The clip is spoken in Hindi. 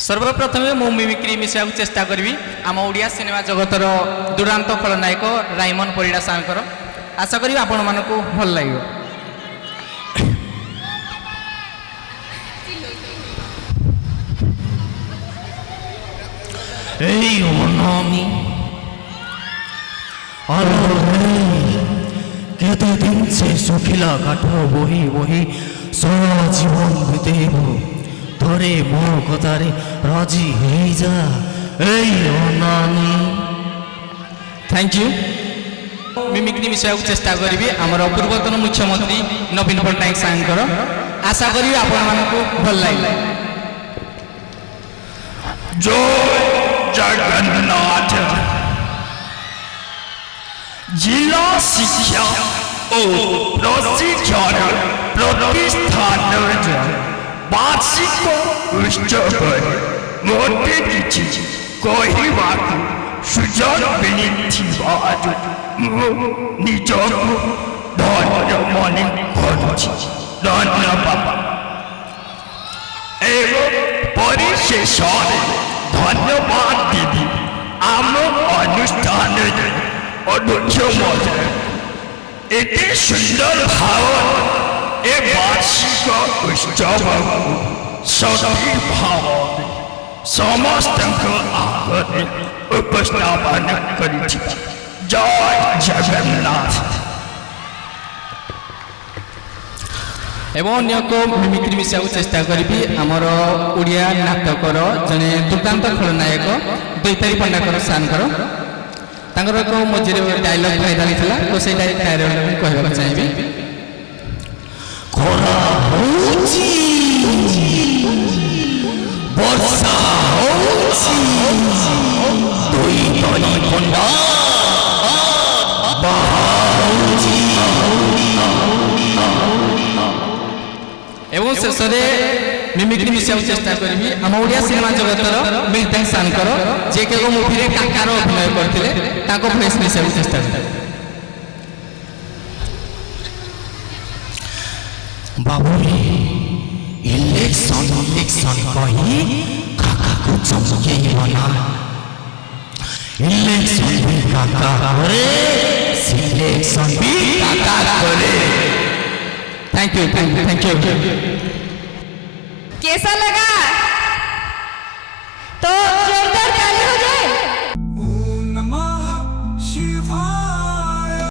सर्वप्रथम मु मिमिक्री मिसा चेष्टा करी आम ओडिया सिनेमा जगतर दुरांत खलनायक राइमन परिड़ा सार आशा करी आपण मानक भल लगे। केते दिन से सुखिला काठ बही बही सारा जीवन बितेब थरे मो कथारे राजी हो जा। Thank you. मिमिक्री विषय चेष्टा करी आमर पूर्वतन मुख्यमंत्री नवीन पट्टनायक सार आशा करी आपण मानक भल लगे। जय जगन्नाथ जिला शिक्षा और प्रशिक्षण प्रतिष्ठान वार्षिक उत्सव मोटे किछि कहवाक सुजन मिलिथिबारु निजको धन्य मने करुछि। धन्यवाद एवं परिशेषण धन्यवाद दीदी आम अनुष्ठान अध्यक्ष महोदय एते सुंदर भाव ए वार्षिक उत्सव सभी भाव समस्त आगे उपस्थापन करिछि। जय जगन्नाथ। एवं अन्य को मिमिक्री मिसा चेष्टा करी आमर ओडिया नाटकर जने दुर्दांत खलनायक दैतारी पंडाकर सानकर तांकर एक मझे डायलॉग भाइराल था तो से डायलॉग कहबा चाहिए। खरा होची वर्षा होची दुई तनी पंडा बाहुची एवं शेष मिमिक्री मिसा चेष्टा करी आम ओडिया सिनेमा जगतर मिल्टन सानकर जे के मुवी काकार अभिनय करते भॉइस मिसा चेष्टा कर। बाबूरे इलेक्शन इलेक्शन कही काका को चमके बना इलेक्शन भी काका करे सिलेक्शन भी काका करे। Thank you thank you. कैसा लगा? तो जोरदार ताली हो जाए।